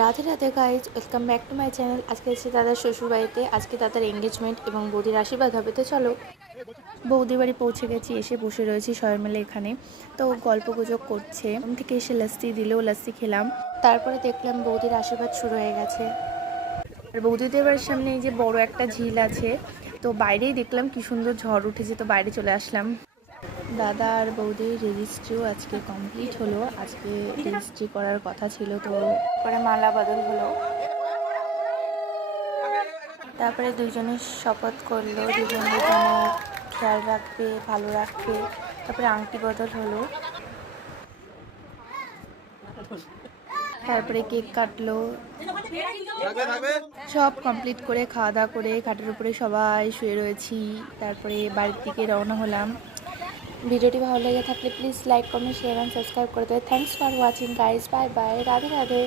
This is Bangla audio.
Radhe Radhe guys, welcome back to my channel. আজকে এসেছি দাদার শ্বশুরবাড়িতে। আজকে দাদার এঙ্গেজমেন্ট এবং বৌদির আশীর্বাদ হবে। তো চলো, বৌদির বাড়ি পৌঁছে গেছি। এসে বসে রয়েছি সবাই মিলে এখানে। তো গল্প গুজব করছে। ওখান থেকে এসে লস্যি দিল, লস্যি খেলাম। তারপরে দেখলাম বৌদির আশীর্বাদ শুরু হয়ে গেছে। আর বৌদিদের বাড়ির সামনে এই যে বড় একটা ঝিল আছে, তো বাইরেই দেখলাম কি সুন্দর ঝড় উঠেছে, তো বাইরে চলে আসলাম। দাদা আর বৌদির রেজিস্ট্রিও আজকে কমপ্লিট হলো। আজকে রেজিস্ট্রি করার কথা ছিল, তো পরে মালা বদল হলো। তারপরে দুজনে শপথ করলো দুজন দুজনের খেয়াল রাখবে, ভালো রাখবে। তারপরে আংটি বদল হলো। তারপরে কেক কাটলো। সব কমপ্লিট করে খাওয়া দাওয়া করে খাটের উপরে সবাই শুয়ে রয়েছি। তারপরে বাড়ির দিকে রওনা হলাম। ভিডিওটি ভালো লেগে থাকলে please like, comment, share and subscribe করে দেবে। Thanks for watching guys. Bye bye. Radhe Radhe.